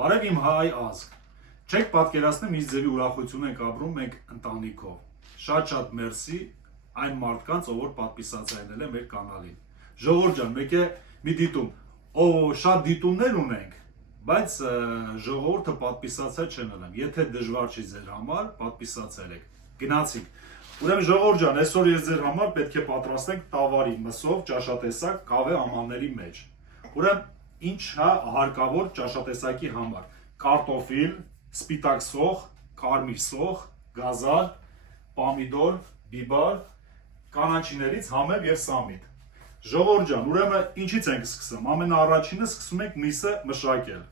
Բարև իմ հայ ազգ, չեք պատկերացնեմ ինչ ձևի ուրախություն ենք ապրում մենք ընտանիքով, շատ մերսի այն մարդկանց, ով որ պատպիսացայնել է մեր կանալին, ժողովուրդ ջան, մեկ է մի դիտում, շատ դիտումներ ունենք, բայց ժողովուրդը պատպիսացել չեն ըլեմ, եթե դժվար չի ձեր համար, պատպիսացել եք, գնացիք, ուրեմն ժողովուրդ ջան, այսօր ես ձեր համար պետք է պատրաստենք տավարի մսով ճաշատեսակ կավե ամանների մեջ, ուրեմն ինչ հարկավոր ճաշատեսակի համար, կարտոֆիլ, սպիտակ սոխ, կարմիր սոխ, գազար, պամիդոր, բիբար, կանաչիներից համև և սամիտ, ժողովուրդ ջան, ուրեմն ինչից ենք սկսում, ամենաառաջինը սկսում ենք միսը մշակել,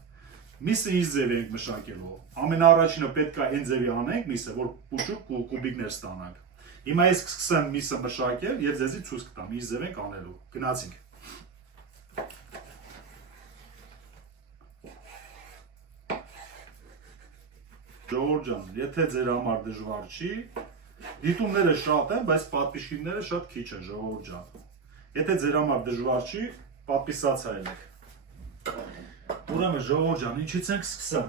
միսը ինչ ձև ենք մշակելու, ամենաառաջինը պետք է այն ձևի անենք միսը, որ պուշուկ կուբիկներ ստանանք, հիմա ես կսկսեմ միսը մշակել և ձեզի ցույց կտամ, ինչ ձև ենք անելու, գնացինք։ Ժողովուրդ ջան, եթե ձեր համար դժվար չի, դիտումները շատ են, բայց պատվիշինները շատ քիչ են, ժողովուրդ ջան։ Եթե ձեր համար դժվար չի, պատպիսացայել եք։ Ուրեմն ժողովուրդ ջան, ինչից ենք սկսեմ։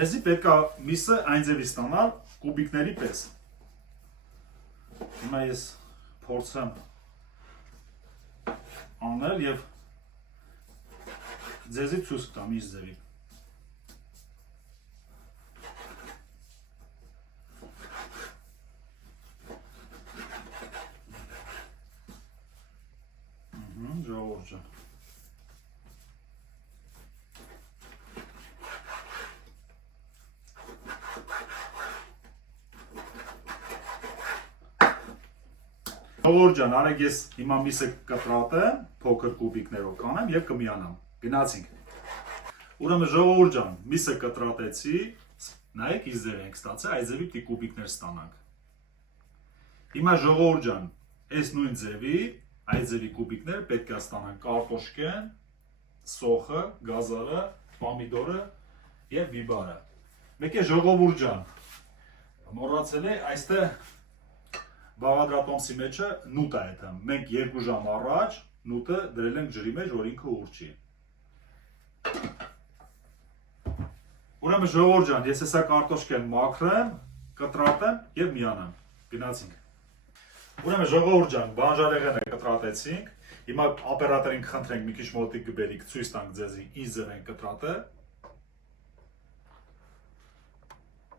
Մեզի պետք է միսը այն ձևի ստանալ կուբիկների պես։ Հիմա ես փորձեմ անել և ձեզի ցույց կտամ ինչ ձևի։ Ժողովուրդ ջան։ Ժողովուրդ ջան, արեք ես հիմա միսը կտրատեմ, փոքր կուբիկներով կանեմ և կմիանամ։ Գնացինք։ Ուրեմն ժողովուրդ ջան, միսը կտրատեցի, նայեք ինչ ձև ենք ստացել, այս ձևի պիտի կուբիկներ ստանանք։ Հիմա ժողովուրդ ջան, այս նույն ձևի, այս ձևի կուբիկներ պետք է ստանանք կարտոշկեն, սոխը, գազարը, պամիդորը և բիբարը։ Մեկ է ժողովուրդ ջան, մոռացել է այստեղ բաղադրատոմսի մեջը նուտ է հետը, մենք 2 ժամ առաջ նուտը դրել ենք ջրի մեջ, որ ինքը ուռչի։ Ուրեմն ժողովուրդ ջան, ես հեսա կարտոշկեն մաքրեմ, կտրատեմ և միանամ, գնացինք։ Ուրեմն ժողովուրդ ջան, բանջարեղենը կտրատեցինք, հիմա օպերատորին կխնդրենք մի քիչ մոտիկ գբերիք, ցույց տանք ձեզի ինչ ձև ենք կտրատել։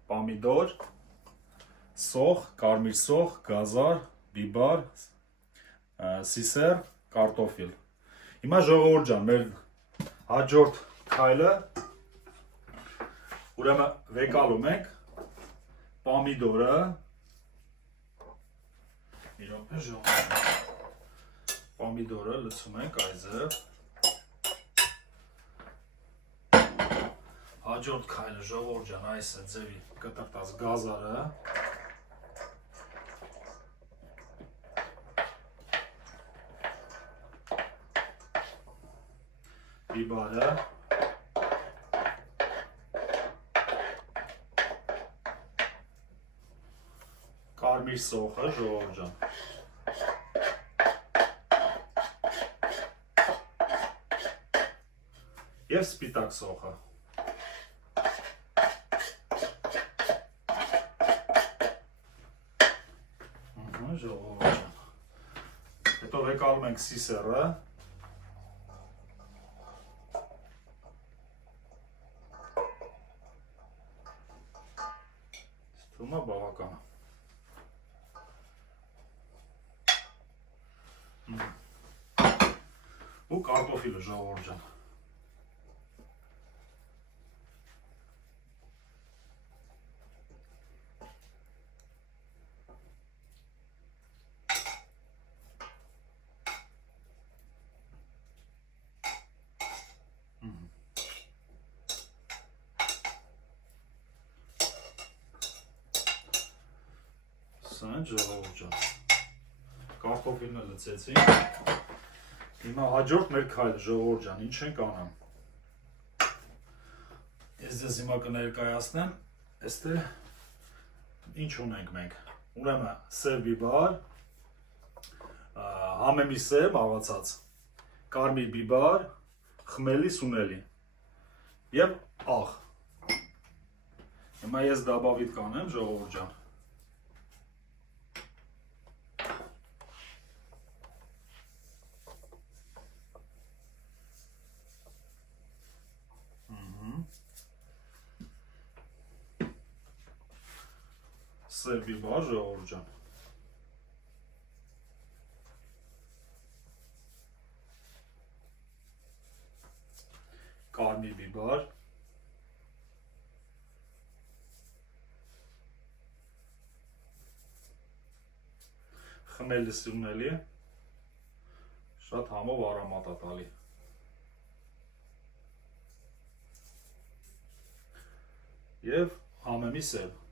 Պամիդոր, սոխ, կարմիր սոխ, գազար, բիբար, սիսեր, կարտոֆիլ։ Հիմա ժողովուրդ ջան, մեր հաջորդ քայլը, ուրեմն վեկալում ենք պամիդորը, մի րոպե ժողովուրդ ջան, պամիդորը լցում ենք այս ձև, հաջորդ քայլը ժողովուրդ ջան, այս է ձևի կտրտած գազարը, բիբարը, կարմիր սոխը, ժողովուրդ ջան, և սպիտակ սոխը։ Ժողովուրդ ջան, հետո վեկալում ենք սիսերը, Թումա բավական ու կարտոֆիլը ժողովուրդ ջան։ Սա են ժողովուրդ ջան, կարտոֆիլը լցեցինք, հիմա հաջորդ մեր քայլը ժողովուրդ ջան, ինչ ենք անում։ Ես ձեզ հիմա կներկայացնեմ, այստեղ ինչ ունենք մենք, ուրեմն սև բիբար, համեմի սև աղացած, կարմիր բիբար, խմելի սունելի եւ աղ։ Հիմա ես դաբավիթ կանեմ, ժողովուրդ ջան։ Սև բիբար, ժողովուրդ ջան։ Կարմիր բիբար, խմելի սունելի, շատ համով արամատ է տալի։ Եվ համեմի սև։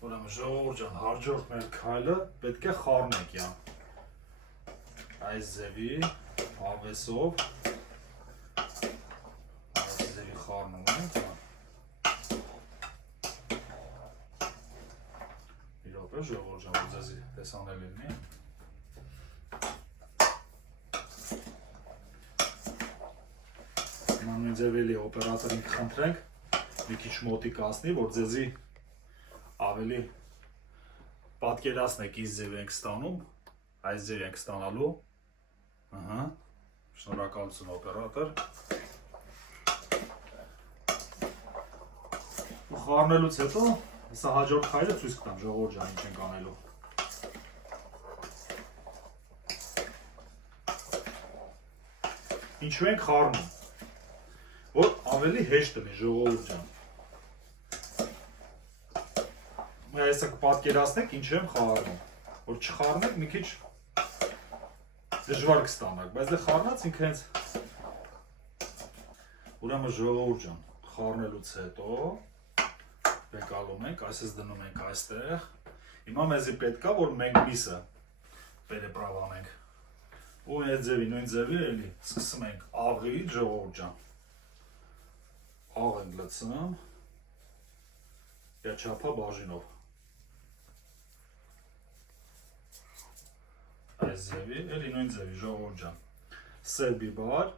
Ուրեմն ժողովուրդ ջան, հաջորդ մեր քայլը պետք է խառնենք յան։ Այս ձևի հավեսով այս ձևի խառնում ենք։ Մի րոպե ժողովուրդ ջան, որ ձեզի տեսանել լինի։ Հիմա նույն ձևելի օպերատորին կխնդրենք մի քիչ մոտիկ ասնի, որ ձեզի ավելի պատկերացնեք ինչ ձև ենք ստանում, այս ձև ենք ստանալու, շնորհակալություն օպերատոր, ու խառնելուց հետո, հեսա հաջորդ քայլը ցույց կտամ ժողովուրդ ջան ինչ ենք անելու։ Ինչու ենք խառնում, որ ավելի հեշտ լինի ժողովուրդ ջան։ Այսը կպատկերացնեք ինչ եմ խառնում, որ չխառնեք մի քիչ դժվար կստանաք, բայց դե խառնած ինքը հենց ուրեմն ժողովուրդ ջան, խառնելուց հետո բեկալում ենք, այսպես դնում ենք այստեղ, հիմա մեզի պետք է, որ մենք միսը պերեպրավանենք, ու այդ ձևի, նույն ձևի էլի սկսում ենք աղի ժողովուրդ ջան, աղ ենք լցնում, երջափա բաժինով։ Այս ձևի, էլի նույն ձևի ժողովուրդ ջան, սև բիբար,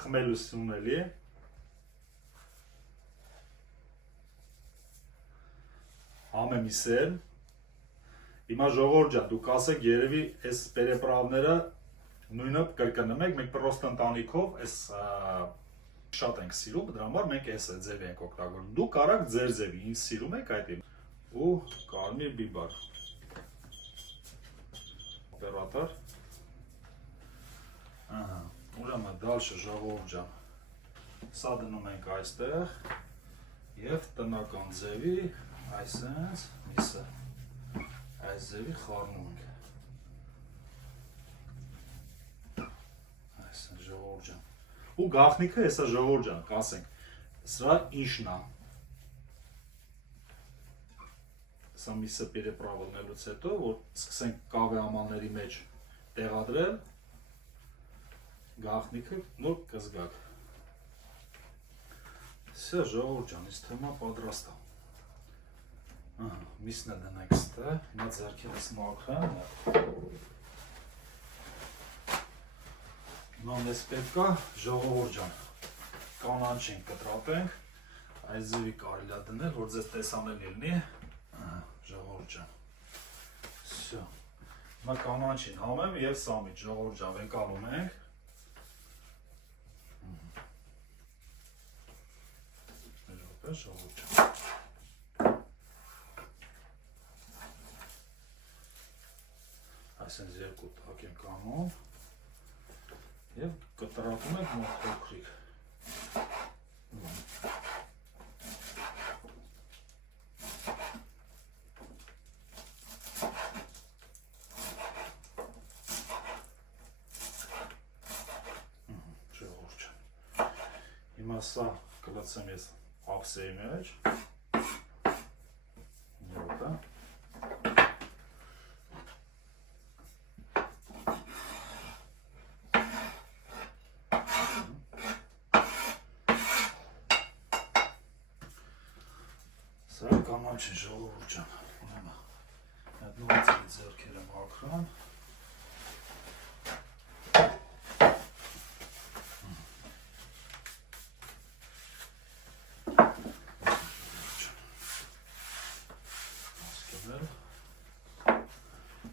խմելու սունելի, համեմի սև, հիմա ժողովուրդ ջան, դուք ասեք երևի այս պերեպրավները նույնը կրկնում եք, մենք պրոստ ընտանիքով այս շատ ենք սիրում, դրա համար մենք այս ձևի ենք օգտագործում։ Դուք կարաք ձեր ձևի, ինչ սիրում եք այդ ու կարմիր բիբար։ Օպերատոր։ Ուրեմն դալշը ժողովուրդ ջան, սա դնում ենք այստեղ եւ տնական ձևի, այսպես միսը այս ձևի խառնում ենք։ Այսպես ժողովուրդ ջան։ Ու գաղտնիքը հեսա ժողովուրդ ջան, կասենք, սրա ինչն է։ Սա միսը պերեպրավելնելուց հետո, որ սկսենք կավե ամանների մեջ տեղադրել, գաղտնիքը նոր կզգաք։ Սա ժողովուրդ ջան, իս թեմա պատրաստ է։ Միսն է դնենք ստեղ, հիմա ձեռքերս մաքրեմ։ Հիմա մեզ պետք է ժողովուրդ ջան, կանաչին կտրատենք, այս ձևի կարելի է դնել, որ ձեզ տեսանելի լինի, ժողովուրդ ջան։ Всё։ Հիմա կանաչին համեմ եւ սամիջ ժողովուրդ ջան վեկալում ենք։ Ժողովուրդ ջան։ Այսպես երկու տակ ենք անում եւ կտրատում ենք մոտ փոքրիկ։ Ժողովուրդ ջան։ Հիմա սա կլցեմ ես ափսեի մեջ։ Կանաչին ժողովուրդ ջան, ուրեմն այդ նույնիսկ ձեռքերը մաքրան։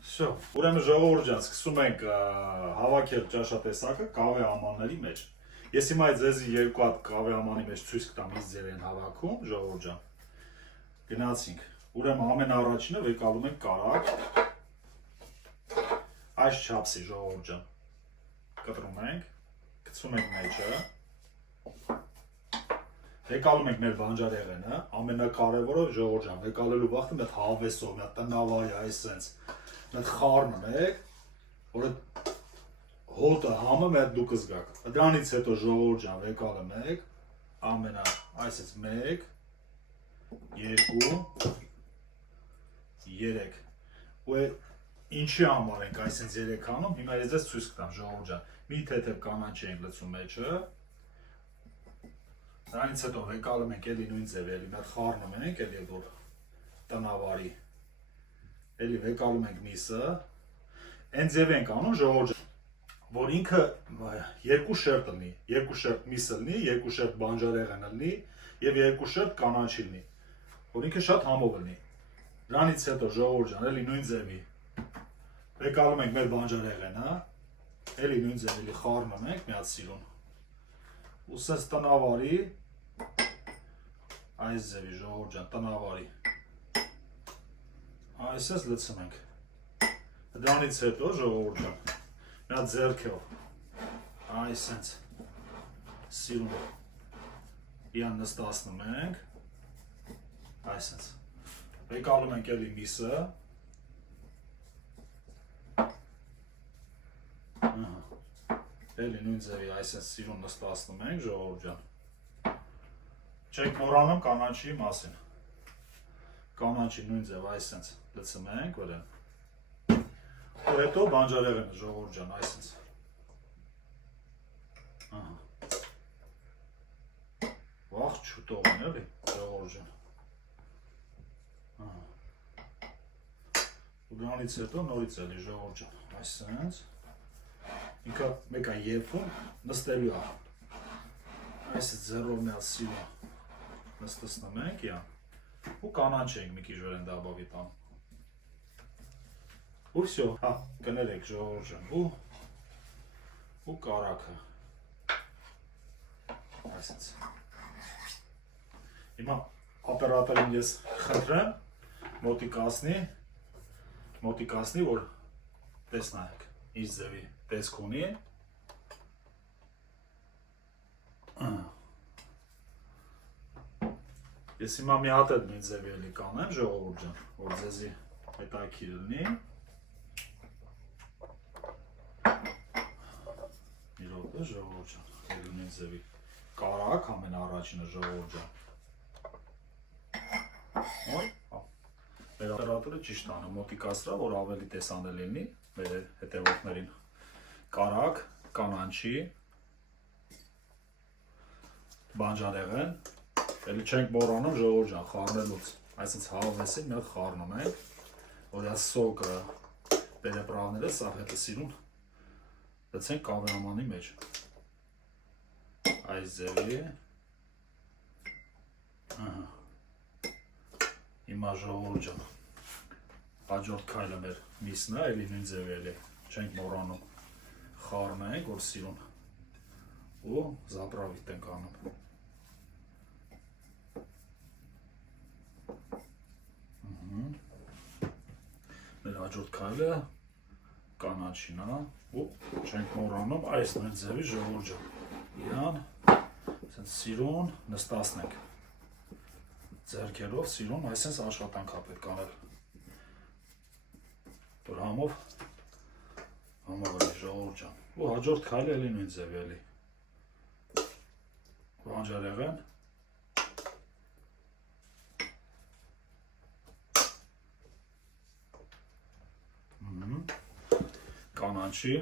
Всё, ուրեմն ժողովուրդ ջան, սկսում ենք հավաքել ճաշատեսակը կավե ամանների մեջ։ Ես հիմա ձեզի երկու հատ կավե ամանի մեջ ցույց կտամ ինչ ձև են հավաքում, ժողովուրդ ջան։ Գնացինք։ Ուրեմն ամենաառաջինը վեկալում ենք կարակ։ Այս չափսի ժողովուրդ ջան։ Կտրում ենք, գցում ենք մեջը։ Վեկալում ենք մեր բանջարեղենը, ամենակարևորը ժողովուրդ ջան, վեկալելու վաղտը մի հատ հավեսով, մի հատ տնավարի, այսպես Մեծ խառնում եք, որ հոտը համը մեծ դուք զգաք։ Դրանից հետո ժողովուրդ ջան վեկալում եք, այսպես 1, 2, 3։ Ու ինչի համար ենք այսպես 3 անում, հիմա ես ձեզ ցույց կտամ ժողովուրդ ջան։ Մի թեթև կանաչի ենք լցում մեջը։ Դրանից հետո վեկալում ենք էլի նույն ձև, էլի մի հատ խառնում ենք, էլի որ տնավարի։ Էլի վեկալում ենք միսը, այն ձև ենք անում ժողովուրդ ջան, որ ինքը երկու շերտ լինի, երկու շերտ միսը լինի, երկու շերտ բանջարեղենը լինի եւ երկու շերտ կանաչի լինի, որ ինքը շատ համով լինի։ Դրանից հետո ժողովուրդ ջան, էլի նույն ձևի վեկալում ենք մեր բանջարեղենը, էլի նույն ձև, էլի խառնում ենք մի հատ սիրուն։ Ու սենց տնավարի, այս ձևի ժողովուրդ ջան, տնավարի։ Այսպես լցում ենք։ Դրանից հետո ժողովուրդ ջան, մի հատ ձեռքով, այսպես սիրուն իրան նստացնում ենք, այսպես վեկալում ենք էլի միսը, էլի նույն ձևի այսպես սիրուն նստացնում ենք ժողովուրդ ջան։ Չեք մոռանում կանաչի մասին։ Կանաչի նույն ձև այսպես լցում ենք վրան։ Ու հետո բանջարեղենը ժողովուրդ ջան այսպես։ Վաղ չուտող են էլի ժողովուրդ ջան։ Ու դրանից հետո նորից էլի ժողովուրդ ջան այսպես։ Ինքը մեկը երբում նստելու է։ Այսպես ձեռով մի հատ սիրուն նստացնում ենք, իա։ Ու կանաչ ենք մի քիչ վրան դաբավի տան։ Ու всё, հա, կներեք ժողովուրդ ջան, ու կարակը։ Այսպես։ Հիմա օպերատորին ես խնդրեմ մոտիկացնի, որ տեսնայեք, ինչ ձևի տեսք ունի։ Ես հիմա մի հատ այդ նույն ձևի էլի կանեմ ժողովուրդ ջան, որ ձեզի հետաքրքիր լինի։ Մի րոպե ժողովուրդ ջան, էլի նույն ձևի կարակ ամենաառաջինը ժողովուրդ ջան։ Ոյ, մեր օպերատորը ճիշտ անում, մոտիկացրա, որ ավելի տեսանելի լինի մեր հետևորդներին։ Կարակ, կանաչի, բանջարեղեն, էլի չենք մոռանում ժողովուրդ ջան խառնելուց, այսպես հավեսին մի հատ խառնում ենք, որ այդ սոկը պերեպրավները սա հետը սիրուն լցենք կավե ամանի մեջ։ Այս ձևի։ Հիմա ժողովուրդ ջան, հաջորդ քայլը մեր միսն է, էլի նույն ձևի էլի չենք մոռանում խառնենք, որ սիրուն ու զապրավիտ ենք անում։ Մեր հաջորդ քայլը կանաչին է ու չենք մոռանում այս նույն ձևի ժողովուրդ ջան։ Իրան այսպես սիրուն նստացնենք։ Ձեռքերով սիրուն այսպես աշխատանք է պետք անել։ Որ համով էլի ժողովուրդ ջան։ Ու հաջորդ քայլը էլի նույն ձևի էլի։ Բանջարեղեն։ Կանաչի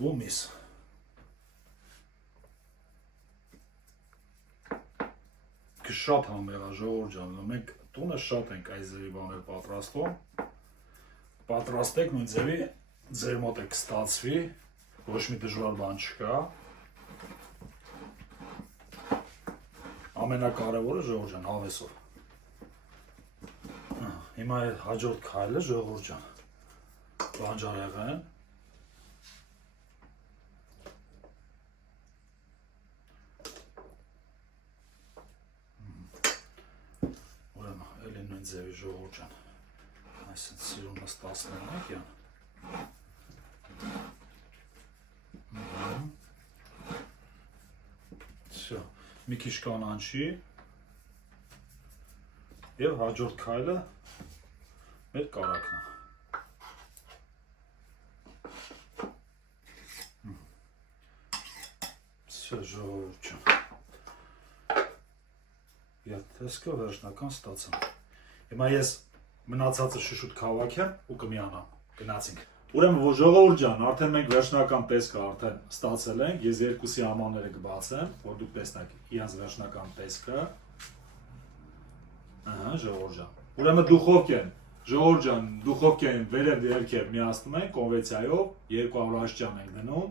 ու միս։ միտքը շատ համեղ է, ժողովուրդ ջան, մենք տունը շատ ենք այս ձևի բաներ պատրաստում, պատրաստեք նույն ձևի, ձեր մոտ է կստացվի, ոչ մի դժվար բան չկա, ամենակարևորը ժողովուրդ ջան, հավեսով, հիմա հաջորդ քայլը ժողովուրդ ջան, բանջարեղեն, ձևի ժողովուրդ ջան, այսինքն սիրունս 11 յան, մի քիչ կանանչի և հաջորդ քայլը մեր կարակն է, ժողովուրդ ջան, տեսքը վերջնական ստացան. Հիմա ես մնացածը շուշուտ քաղաքեմ ու կմիանամ, գնացինք։ Ուրեմն ժողովուրդ ջան, արդեն մենք վերջնական տեսքը արդեն ստացել ենք, ես երկուսի ամանները կբացեմ, որ դուք տեսնեք իրանց վերջնական տեսքը։ Ահա, ժողովուրդ ջան։ Ուրեմն դուխովկեն, ժողովուրդ ջան, դուխովկեն վերև ներքև միացնում ենք կոնվեկցիայով 200 աստիճան ենք դնում։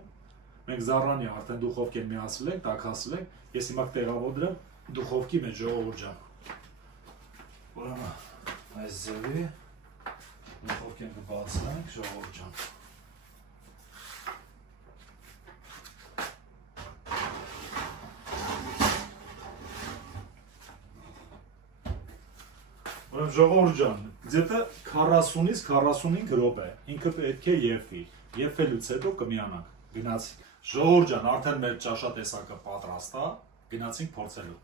Մենք զառանի արդեն դուխովկեն միացրել ենք, տաքացրել ենք, ես հիմա կտեղավորեմ դուխովկի մեջ ժողովուրդ ջան։ Ուրեմն այս ձևի դուխովկեն կբացենք ժողովուրդ ջան։ Ուրեմն ժողովուրդ ջան, դեպի 40-ից 45 րոպե ինքը պետք է եփվի։ Եփվելուց հետո կմիանանք։ Գնացինք։ Ժողովուրդ ջան, արդեն մեր ճաշատեսակը պատրաստ է, գնացինք փորձելու։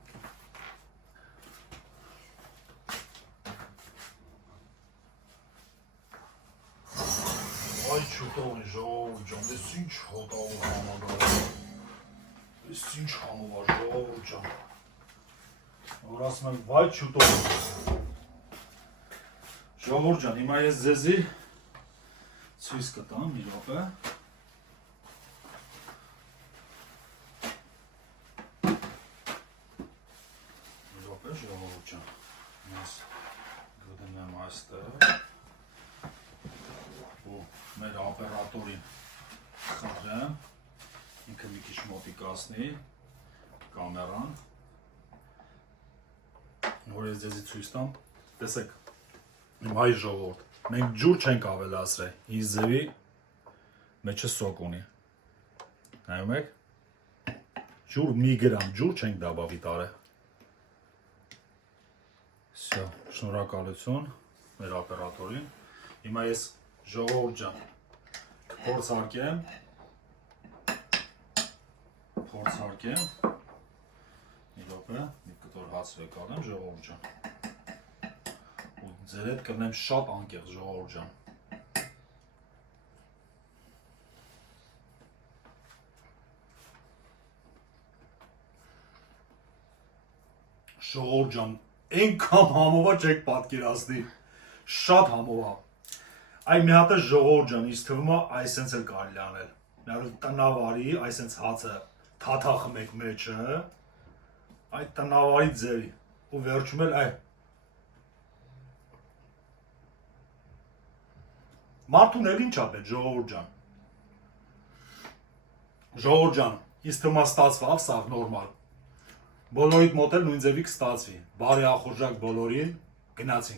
Ay çutoğun Georgian, ne sinç hotalı hamada. Ne sinç hamı var Georgian. Orası ben vay çutoğun. Georgian, հիմա ես ձեզի ցույց կտամ մի րոպե։ Մի րոպե Georgian. Ես գտնեմ այստեղ։ Մեր օպերատորին խնդրեմ, ինքը մի քիչ մոտիկացնի կամերան, որ ես ձեզի ցույց տամ, տեսեք, իմ հայ ժողովուրդ, մենք ջուր չենք ավելացրել, ինձ ձևի մեջը սոկ ունի, նայում եք, ջուր մի գրամ ջուր չենք դաբավի տարել, շնորհակալություն մեր օպերատորին, հիմա ես ժողովուրդ ջան, փորձարկեմ, մի րոպե, մի կտոր հաց վեկալեմ ժողովուրդ ջան, ու ձեր հետ կնեմ շատ անկեղծ ժողովուրդ ջան, ժողովուրդ ջան, այնքան համովա չեք պատկերացնի, շատ համովա, Այ մի հատ է ժողովուրդ ջան, ինձ թվում է այսենց էլ կարելի անել։ Մի տնավարի, այսենց հացը թաթախում եք մեջը, այդ տնավարի ձևի, ու վերջում էլ այ։ Մարդուն էլ ինչ ա պետք ժողովուրդ ջան։ Ժողովուրդ ջան, ինձ թվում է ստացավ, սա նորմալ։ Բոլորիդ մոտ էլ նույն ձևի կստացվի։ Բարի ախորժակ բոլորին, գնացինք։